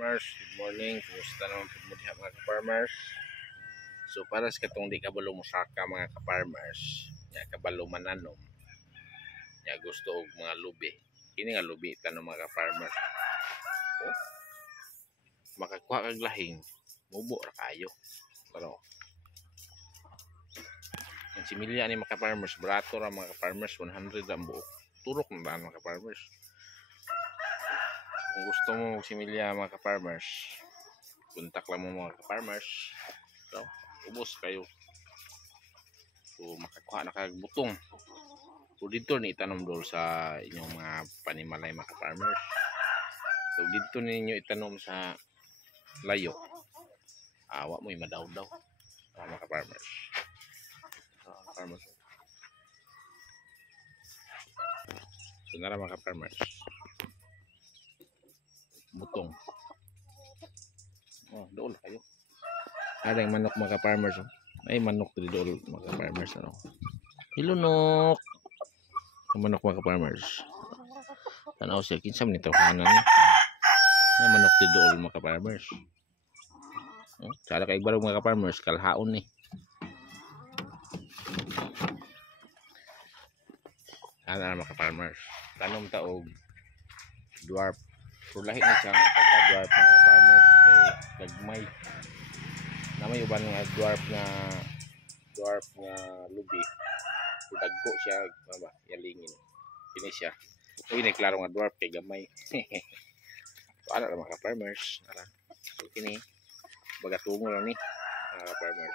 farmers, good morning. Kumusta naman po mo diha mga ka-farmers? So para sa katong di kabalo mo saka mga ka-farmers, ya kabalo mananom. Ya gusto og mga lubi. Kini nga lubi tanong mga ka-farmers. Oh, makakuha kag lahing, mubo ra kayo. Pero ang similya ni mga ka-farmers, barato ra mga ka-farmers, 100 ang buok. Turok na daan mga ka-farmers. Kung gusto mo magsimilya mga ka-farmers, kontak lang mo mga ka-farmers. So, ubos kayo. So, makakuha na kag butong. So, dito ni itanom dol sa inyong mga panimalay mga ka-farmers. So, dito ninyo itanom sa layo. Awa mo yung madaw-daw. Mga ka-farmers. Farmers. So, nara mga ka-farmers. Butong. Oh, dool kayo. Ada yang manok mga farmers. Oh. Ay manok dito dool mga farmers ano. Hilunok. Manok mga farmers. Tanaw siya kinsam nito kanan ni. Ay manok dito dool mga farmers. Oh, sada kay barog mga farmers kalhaon ni. Ana mga farmers. Tanom ta og dwarf. Pero lahi na siyang pagka-dwarf mga farmers kay gagmay. Namay uban nga dwarf nga lubi. Dagko siya ba yalingin. Kini siya. Uy na klaro nga dwarf kay gamay. So ana ra mga farmers, ara. So kini bagatungo lang ni mga farmers.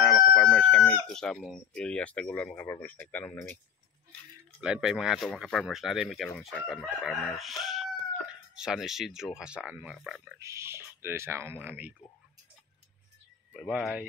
Mga farmers kami dito sa among area sa Tagulan mga farmers nagtanom nami. Lain pa yung mga ato mga farmers na rin may karoon sa akin mga farmers. San Isidro Hasaan mga farmers. Dari sa akong mga amigo. Bye bye.